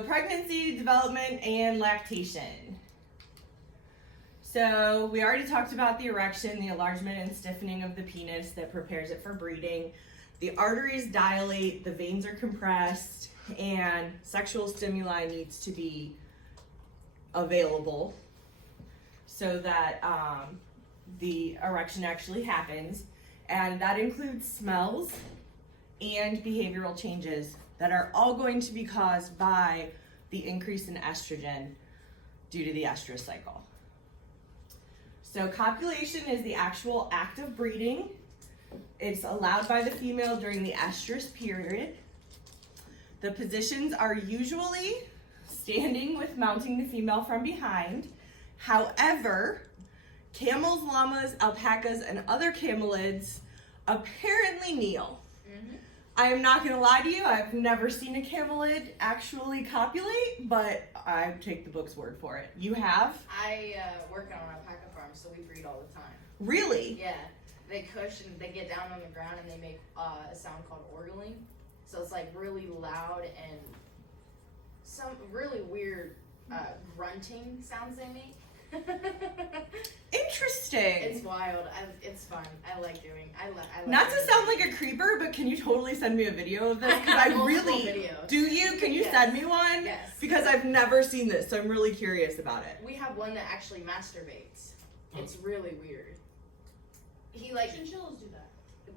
So pregnancy, development, and lactation. So we already talked about the erection, the enlargement and stiffening of the penis that prepares it for breeding. The arteries dilate, the veins are compressed, and sexual stimuli needs to be available so that the erection actually happens. And that includes smells and behavioral changes that are all going to be caused by the increase in estrogen due to the estrous cycle. So copulation is the actual act of breeding. It's allowed by the female during the estrous period. The positions are usually standing with mounting the female from behind. However, camels, llamas, alpacas, and other camelids apparently kneel. I am not going to lie to you, I've never seen a camelid actually copulate, but I take the book's word for it. You have? I work on an alpaca farm, so we breed all the time. Really? Yeah. They cush and they get down on the ground and they make a sound called orgling. So it's like really loud and some really weird grunting sounds they make. Interesting. It's wild. It's fun. I like doing. I like. Not to sound like a creeper, but can you totally send me a video of this? Because I really videos. Do you? Can you Yes. send me one? Yes. Because I've never seen this, so I'm really curious about it. We have one that actually masturbates. It's really weird. He like Chinchillas do that.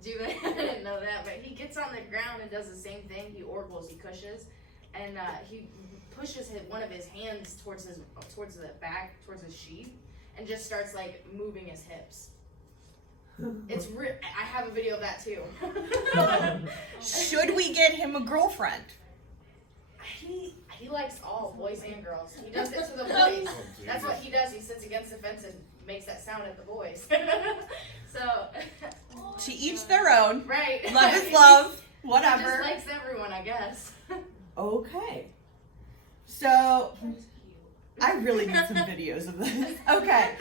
do that. I didn't know that, but he gets on the ground and does the same thing. He orgles, he cushes, and he pushes one of his hands towards the back, towards his sheath, and just starts like moving his hips. It's I have a video of that too. Should we get him a girlfriend? He likes all boys and girls. He does it to the boys. That's what he does. He sits against the fence and makes that sound at the boys. So To each their own. right. Love is love. He Whatever. just likes everyone, I guess. Okay. So I really need some videos of this. Okay.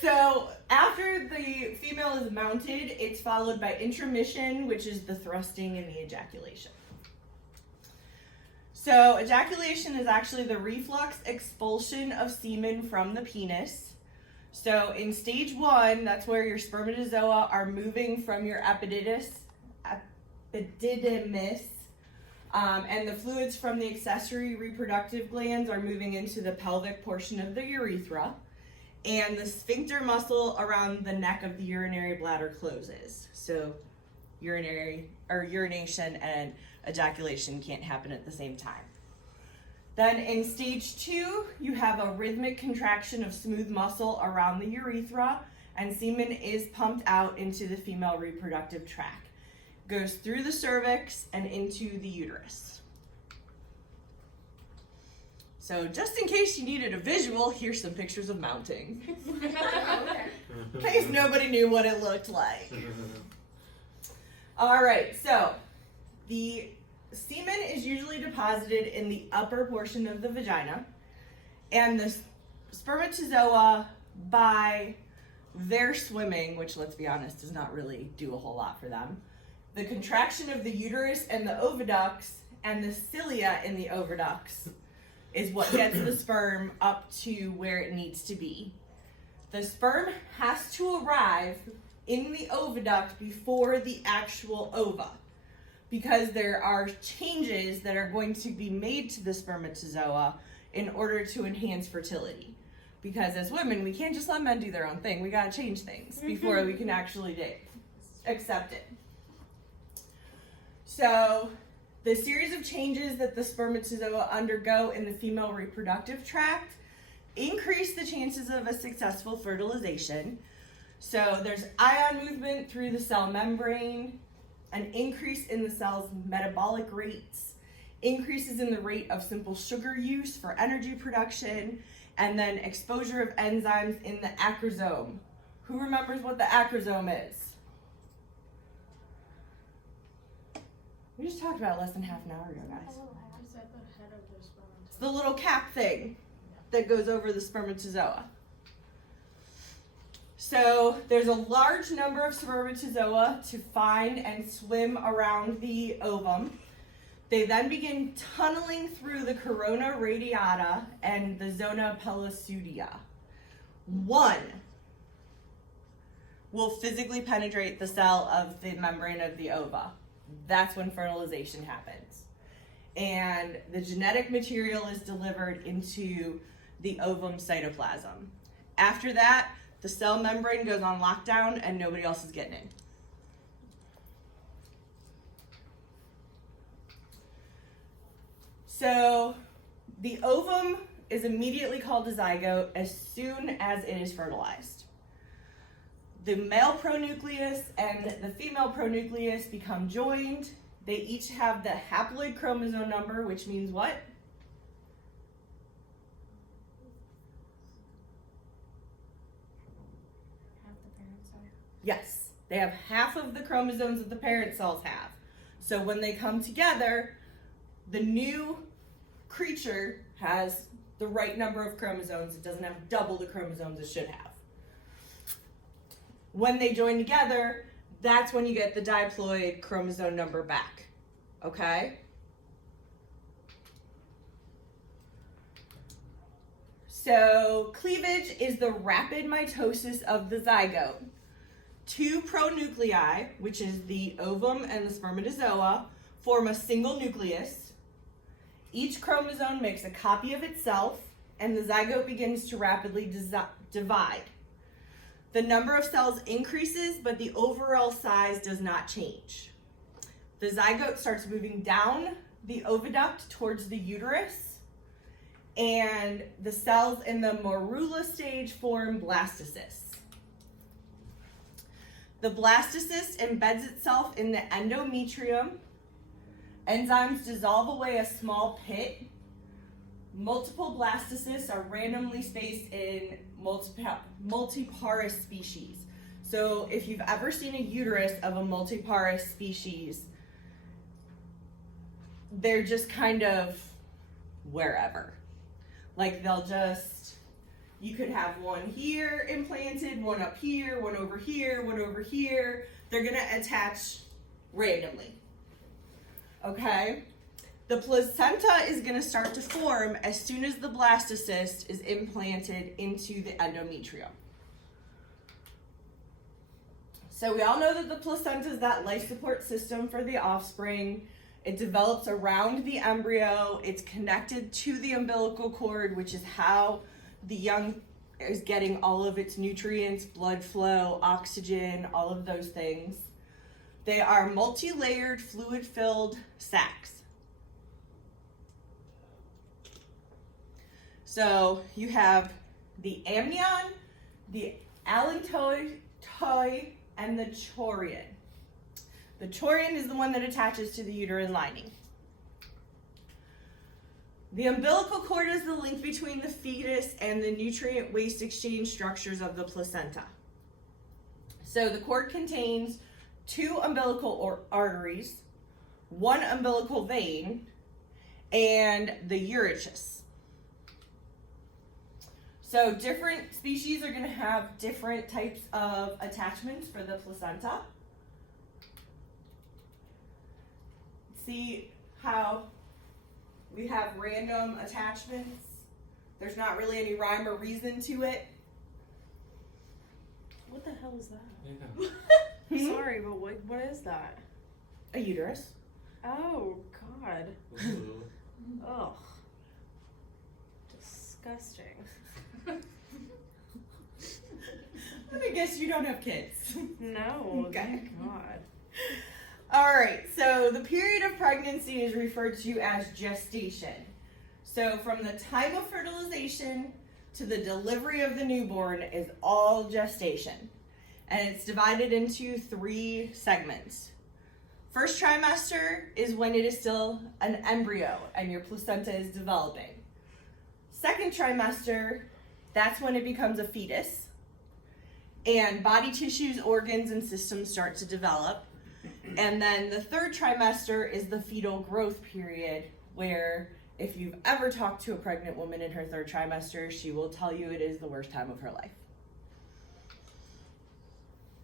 So after the female is mounted, it's followed by intromission, which is the thrusting and the ejaculation. So ejaculation is actually the reflux expulsion of semen from the penis. So in stage 1, that's where your spermatozoa are moving from your epididymis, and the fluids from the accessory reproductive glands are moving into the pelvic portion of the urethra, and the sphincter muscle around the neck of the urinary bladder closes. So urination and ejaculation can't happen at the same time. Then in stage 2, you have a rhythmic contraction of smooth muscle around the urethra, and semen is pumped out into the female reproductive tract. Goes through the cervix and into the uterus. So just in case you needed a visual, here's some pictures of mounting. In case nobody knew what it looked like. All right, so the semen is usually deposited in the upper portion of the vagina, and the spermatozoa, by their swimming, which let's be honest does not really do a whole lot for them, the contraction of the uterus and the oviducts and the cilia in the oviducts is what gets the sperm up to where it needs to be. The sperm has to arrive in the oviduct before the actual ova, because there are changes that are going to be made to the spermatozoa in order to enhance fertility. Because as women, we can't just let men do their own thing. We gotta change things before we can actually accept it. So the series of changes that the spermatozoa undergo in the female reproductive tract increase the chances of a successful fertilization. So there's ion movement through the cell membrane, an increase in the cell's metabolic rates, increases in the rate of simple sugar use for energy production, and then exposure of enzymes in the acrosome. Who remembers what the acrosome is? We just talked about it less than half an hour ago, guys. Is that the head of the spermatozoa? It's the little cap thing that goes over the spermatozoa. So there's a large number of spermatozoa to find and swim around the ovum. They then begin tunneling through the corona radiata and the zona pellucidea. One will physically penetrate the cell of the membrane of the ova. That's when fertilization happens. And the genetic material is delivered into the ovum cytoplasm. After that, the cell membrane goes on lockdown and nobody else is getting in. So the ovum is immediately called a zygote as soon as it is fertilized. The male pronucleus and the female pronucleus become joined. They each have the haploid chromosome number, which means what? Half the parent cell. Yes, they have half of the chromosomes that the parent cells have. So when they come together, the new creature has the right number of chromosomes. It doesn't have double the chromosomes it should have. When they join together, that's when you get the diploid chromosome number back. Okay? So cleavage is the rapid mitosis of the zygote. Two pronuclei, which is the ovum and the spermatozoa, form a single nucleus. Each chromosome makes a copy of itself, and the zygote begins to rapidly divide. The number of cells increases, but the overall size does not change. The zygote starts moving down the oviduct towards the uterus, and the cells in the morula stage form blastocysts. The blastocyst embeds itself in the endometrium. Enzymes dissolve away a small pit. Multiple blastocysts are randomly spaced in multiparous species. So if you've ever seen a uterus of a multiparous species, they're just kind of wherever. Like you could have one here implanted, one up here, one over here, one over here. They're gonna attach randomly. Okay? The placenta is going to start to form as soon as the blastocyst is implanted into the endometrium. So we all know that the placenta is that life support system for the offspring. It develops around the embryo. It's connected to the umbilical cord, which is how the young is getting all of its nutrients, blood flow, oxygen, all of those things. They are multi-layered, fluid-filled sacs. So you have the amnion, the allantoid, and the chorion. The chorion is the one that attaches to the uterine lining. The umbilical cord is the link between the fetus and the nutrient waste exchange structures of the placenta. So the cord contains two umbilical arteries, one umbilical vein, and the urethus. So different species are going to have different types of attachments for the placenta. See how we have random attachments? There's not really any rhyme or reason to it. What the hell is that? Yeah. Sorry, but what is that? A uterus. Oh, God. Ooh. Ugh. Disgusting. I guess you don't have kids. No, Okay. thank God. All right, so the period of pregnancy is referred to as gestation. So from the time of fertilization to the delivery of the newborn is all gestation. And it's divided into 3 segments. First trimester is when it is still an embryo and your placenta is developing. Second trimester, that's when it becomes a fetus. And body tissues, organs, and systems start to develop. And then the third trimester is the fetal growth period, where if you've ever talked to a pregnant woman in her third trimester, she will tell you it is the worst time of her life.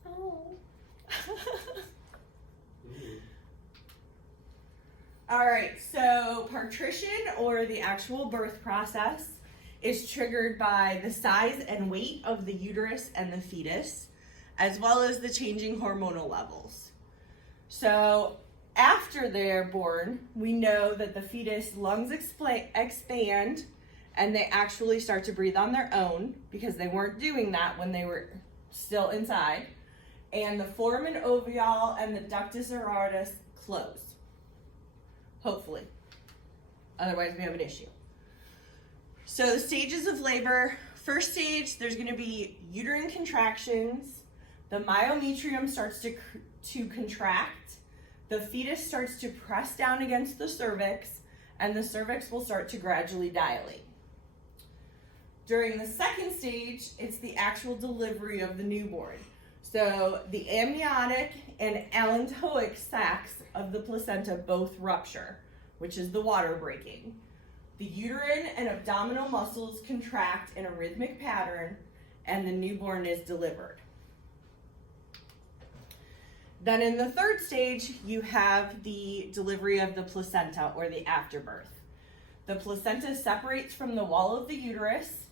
Oh. Ooh. All right, so partition, or the actual birth process, is triggered by the size and weight of the uterus and the fetus, as well as the changing hormonal levels. So after they're born, we know that the fetus lungs expand and they actually start to breathe on their own, because they weren't doing that when they were still inside. And the foramen ovale and the ductus aortus close. Hopefully. Otherwise, we have an issue. So the stages of labor. First stage, there's going to be uterine contractions. The myometrium starts to contract. The fetus starts to press down against the cervix, and the cervix will start to gradually dilate. During the second stage, it's the actual delivery of the newborn. So the amniotic and allantoic sacs of the placenta both rupture, which is the water breaking. The uterine and abdominal muscles contract in a rhythmic pattern, and the newborn is delivered. Then in the third stage, you have the delivery of the placenta, or the afterbirth. The placenta separates from the wall of the uterus.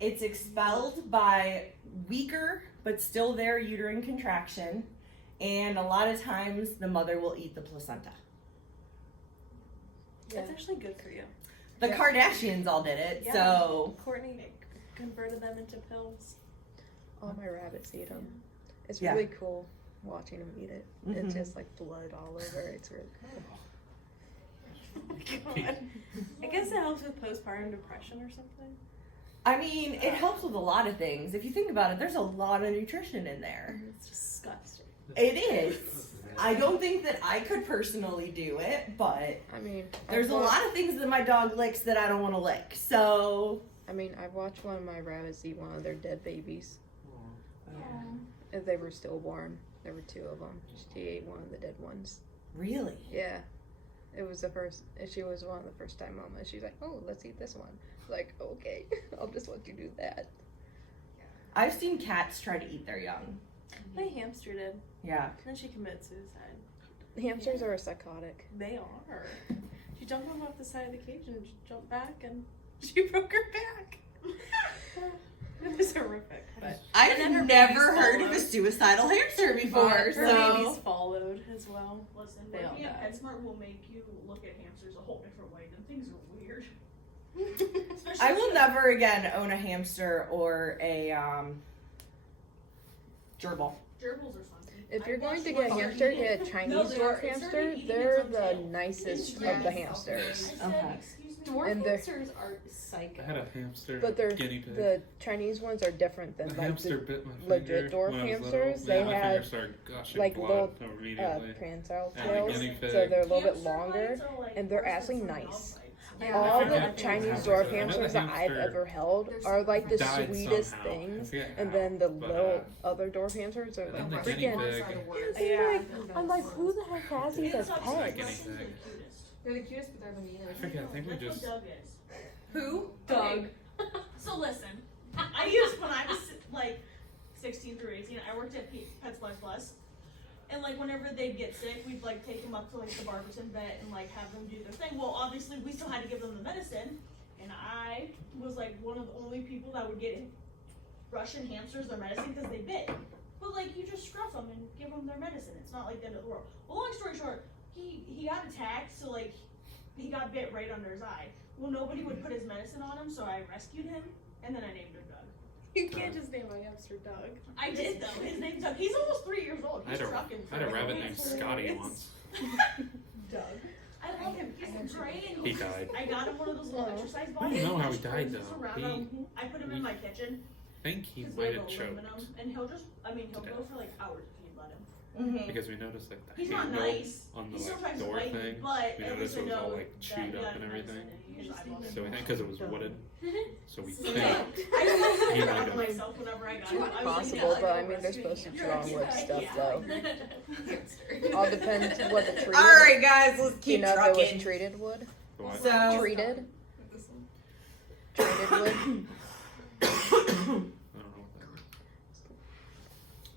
It's expelled by weaker but still there uterine contraction, and a lot of times the mother will eat the placenta. That's actually good for you. The Kardashians all did it, Yeah. so Courtney converted them into pills. All my rabbits eat them. It's Yeah. really cool watching them eat it. Mhm. It's just like blood all over. It's really cool. God. I guess it helps with postpartum depression or something. I mean, it helps with a lot of things. If you think about it, there's a lot of nutrition in there. It's disgusting. It is. I don't think that I could personally do it, but I mean, there's a lot of things that my dog licks that I don't want to lick. So, I mean, I've watched one of my rabbits eat one of their dead babies. Yeah. And they were stillborn. There were two of them. She ate one of the dead ones. really? Yeah. It was the first, she was one of the first time moments. She's like, oh, let's eat this one. Like, okay, I'll just let you do that. I've seen cats try to eat their young. My hamster did. Yeah. Then she committed suicide. Hamsters are psychotic. They are. She jumped off the side of the cage and jumped back, and she broke her back. It was horrific, but I've then her never babies heard of followed. a suicidal hamster before, her so. babies followed as well. Listen, They all working at died. PetSmart will make you look at hamsters a whole different way. Then things are weird. Especially I will never again own a hamster or a gerbil. Gerbils are fun. If I you're going watched to one get a start hamster, eating- get a Chinese No, they dwarf are- it started hamster. eating They're its own the tail. nicest Yeah. of the I hamsters. said, Okay. excuse me. Dwarf And they're- hamsters are psycho. I had a hamster, But they're guinea pig. the Chinese ones are different than The like hamster the bit my legit finger dwarf when I was hamsters. little. They Yeah, my have, finger started gushing like, blood little, immediately. prehensile And the tails, guinea so pig. they're a little bit Hamster longer. bites are like and they're worse than actually some nice. dog bites. Yeah, All I the forget Chinese the dwarf hamster. I know hamsters the that I've hamster ever held There's are like the died sweetest somehow. I things, forget and how, then the but, little other dwarf hamsters are and like then the guinea freaking. pig. Yeah. I'm like, who the heck has these as It's Guinea pets? pig. They're the cutest, but they're the meanest. I forget. I think we That's just. what Doug is. Who? Doug. So listen, I used when I was like 16 through 18, I worked at Pets Plus, and like whenever they'd get sick, we'd like take them up to like the Barberton vet and like have them do their thing. Well, obviously we still had to give them the medicine, and I was like one of the only people that would get Russian hamsters their medicine because they bit. But like you just scruff them and give them their medicine. It's not like the end of the world. Well, long story short, he got attacked, so like he got bit right under his eye. Well, nobody would put his medicine on him, so I rescued him, and then I named him Doug. You can't just name my hamster Doug. I did though. His name's Doug. He's almost 3 years old. I He's had trucking. I had a for rabbit it. named It's Scotty hilarious. once. Doug. I love him. He's gray and He died. I got him one of those little exercise I balls. don't know how he He died, cruises though. around He- on- I put him in my kitchen. I think he Because might we have choked aluminum, and he'll just, he'll to go death. for like hours if you let him. Mm-hmm. because we noticed like the He's not handle nice. on the He's like sometimes door white, thing. but We at noticed least I it was all know like that chewed he up got and his everything. medicine and he just eyeballed it. So we think because it was wooden, so we think I don't know He if might I have- myself whenever I got him. I was Possible, like, but I mean, they're supposed to chew on wood stuff, though. All depends what the treated. All right, guys, let's Do you keep know if it was trucking. treated wood? what? So, Treated? This one. Treated wood? I don't know what that is.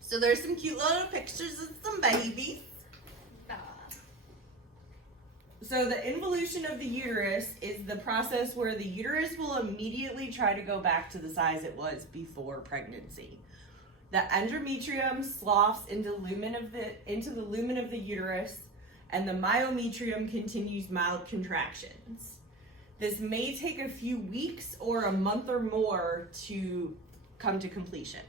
so there's some cute little pictures of some babies. So the involution of the uterus is the process where the uterus will immediately try to go back to the size it was before pregnancy. The endometrium sloughs into the lumen of the uterus, and the myometrium continues mild contractions. This may take a few weeks or a month or more to come to completion.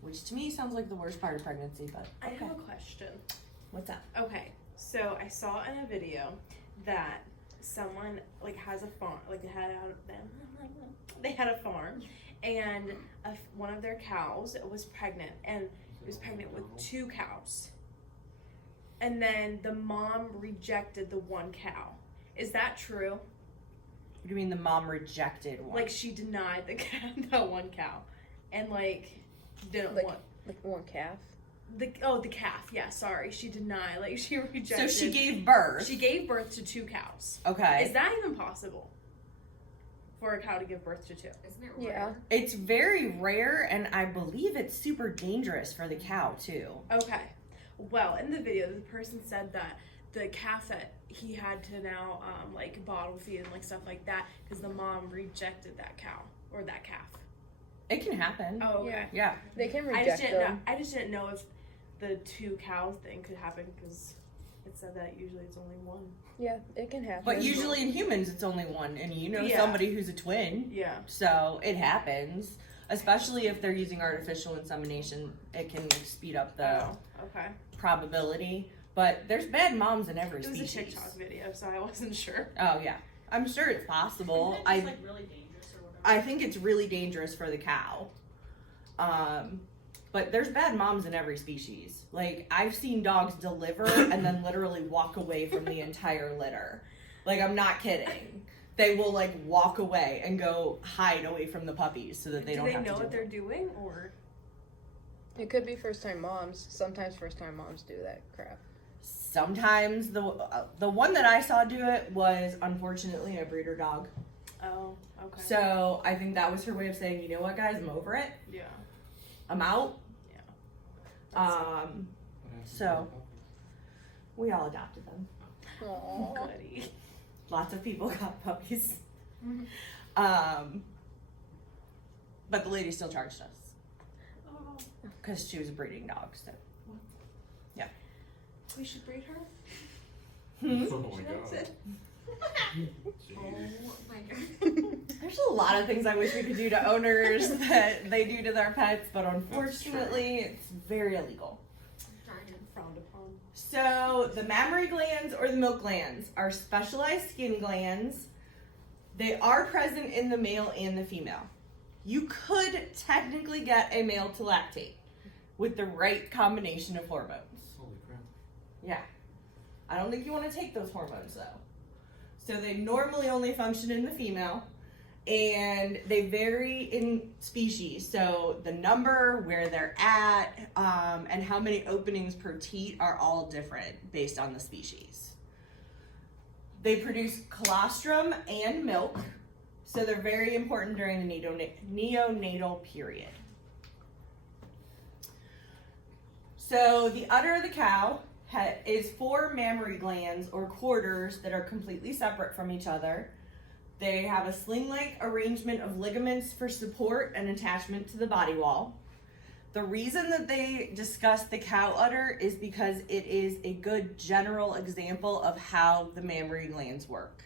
Which to me sounds like the worst part of pregnancy, but I okay. have a question. What's up? Okay, so I saw in a video that someone like has a farm, like they had a farm, and one of their cows was pregnant, and it was pregnant with 2 cows. And then the mom rejected the one cow. Is that true? What do you mean the mom rejected one? Like she denied the one cow, and like didn't Like- want Like one calf. the calf. Yeah, sorry, she denied. Like she so rejected. she gave birth. She gave birth to 2 cows. Okay. Is that even possible for a cow to give birth to 2? Isn't it Yeah. rare? It's very rare, and I believe it's super dangerous for the cow too. Okay. Well, in the video, the person said that the calf that he had to now like bottle feed and like stuff like that because the mom rejected that cow or that calf. It can happen. Oh, okay. Yeah. They can I reject just didn't know. them. I just didn't know if the 2 cow thing could happen because it said that usually it's only one. Yeah, it can happen. But usually in humans, it's only one, and you know Yeah. somebody who's a twin, Yeah. so it happens. Especially if they're using artificial insemination, it can speed up the Oh, okay. probability. But there's bad moms in every It was species. a TikTok video, so I wasn't sure. Oh yeah, I'm sure it's possible. Isn't it I just, like, really dangerous or whatever? I think it's really dangerous for the cow. But there's bad moms in every species. Like, I've seen dogs deliver and then literally walk away from the entire litter. Like, I'm not kidding. They will, like, walk away and go hide away from the puppies so that they Do don't they have know to what do they're it. doing or? It could be first time moms. Sometimes first time moms do that crap. Sometimes the one that I saw do it was, unfortunately, a breeder dog. Oh, okay. So I think that was her way of saying, you know what, guys, I'm over it. Yeah. I'm out. Yeah. So we all adopted them. Aww. Goody. Lots of people got puppies. Mhm. But the lady still charged us Oh, because she was a breeding dog. So we should breed her. Oh my She god. knows it. Jeez. Oh my god. there's a lot of things I wish we could do to owners that they do to their pets, but unfortunately, it's very illegal. Frowned upon. So the mammary glands or the milk glands are specialized skin glands. They are present in the male and the female. You could technically get a male to lactate with the right combination of hormones. Holy crap. Yeah. I don't think you want to take those hormones though. So they normally only function in the female, and they vary in species. So the number, where they're at, and how many openings per teat are all different based on the species. They produce colostrum and milk, so they're very important during the neonatal period. So the udder of the cow is 4 mammary glands or quarters that are completely separate from each other. They have a sling-like arrangement of ligaments for support and attachment to the body wall. The reason that they discuss the cow udder is because it is a good general example of how the mammary glands work.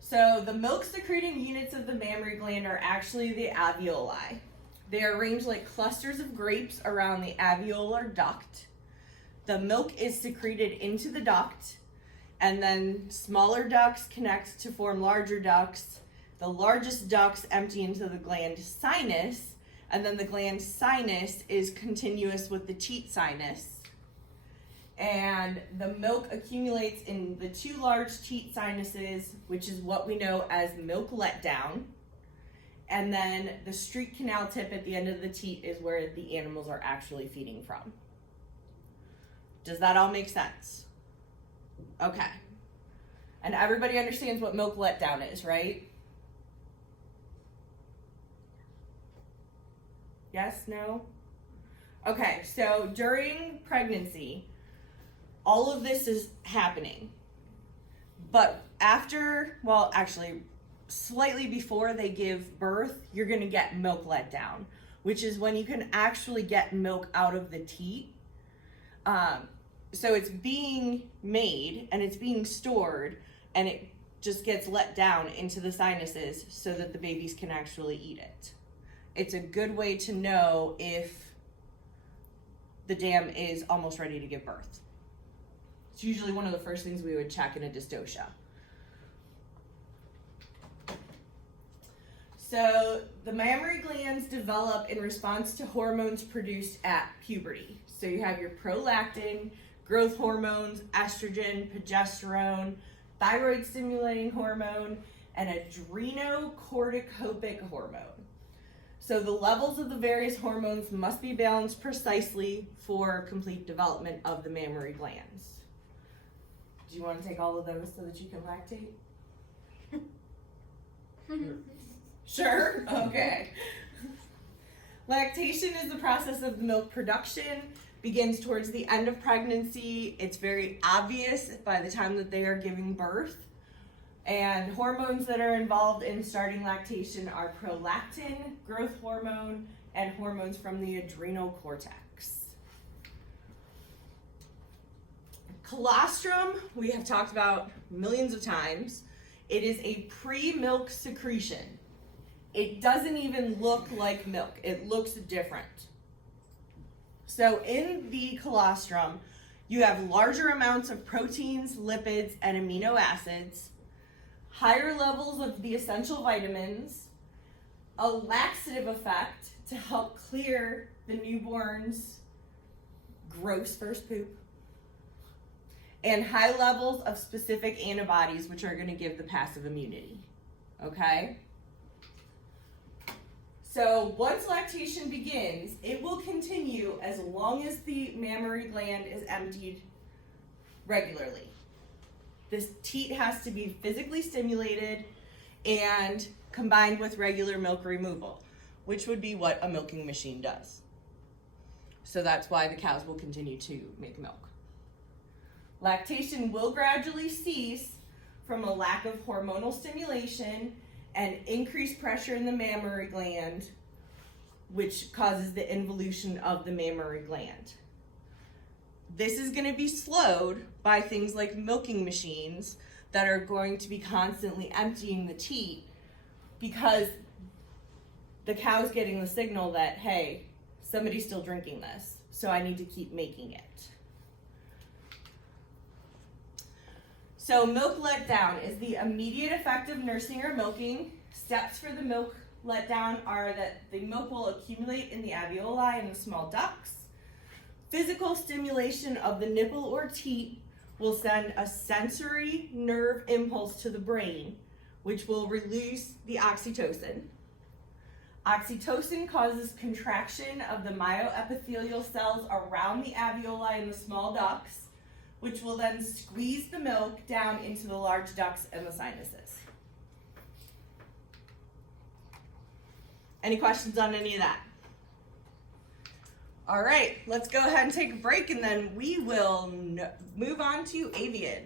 So the milk secreting units of the mammary gland are actually the alveoli. They are arranged like clusters of grapes around the alveolar duct. The milk is secreted into the duct, and then smaller ducts connect to form larger ducts. The largest ducts empty into the gland sinus, and then the gland sinus is continuous with the teat sinus. And the milk accumulates in the 2 large teat sinuses, which is what we know as milk letdown. And then the street canal tip at the end of the teat is where the animals are actually feeding from. Does that all make sense? Okay. And everybody understands what milk letdown is, right? Yes? No? Okay, so during pregnancy, all of this is happening. But after, well, actually, slightly before they give birth, you're gonna get milk let down, which is when you can actually get milk out of the teat. So it's being made and it's being stored, and it just gets let down into the sinuses so that the babies can actually eat it. It's a good way to know if the dam is almost ready to give birth. It's usually one of the first things we would check in a dystocia. So the mammary glands develop in response to hormones produced at puberty. So you have your prolactin, growth hormones, estrogen, progesterone, thyroid stimulating hormone, and adrenocorticopic hormone. So the levels of the various hormones must be balanced precisely for complete development of the mammary glands. Do you want to take all of those so that you can lactate? Sure? Okay. Lactation is the process of milk production, begins towards the end of pregnancy. It's very obvious by the time that they are giving birth. And hormones that are involved in starting lactation are prolactin, growth hormone, and hormones from the adrenal cortex. Colostrum, we have talked about millions of times. It is a pre-milk secretion. It doesn't even look like milk. It looks different. So in the colostrum, you have larger amounts of proteins, lipids, and amino acids, higher levels of the essential vitamins, a laxative effect to help clear the newborn's gross first poop, and high levels of specific antibodies, which are going to give the passive immunity. Okay? So once lactation begins, it will continue as long as the mammary gland is emptied regularly. This teat has to be physically stimulated and combined with regular milk removal, which would be what a milking machine does. So that's why the cows will continue to make milk. Lactation will gradually cease from a lack of hormonal stimulation and increased pressure in the mammary gland, which causes the involution of the mammary gland. This is going to be slowed by things like milking machines that are going to be constantly emptying the teat, because the cow's getting the signal that, hey, somebody's still drinking this, so I need to keep making it. So milk letdown is the immediate effect of nursing or milking. Steps for the milk letdown are that the milk will accumulate in the alveoli and the small ducts. Physical stimulation of the nipple or teat will send a sensory nerve impulse to the brain, which will release the oxytocin. Oxytocin causes contraction of the myoepithelial cells around the alveoli and the small ducts, which will then squeeze the milk down into the large ducts and the sinuses. Any questions on any of that? All right, let's go ahead and take a break, and then we will move on to avian.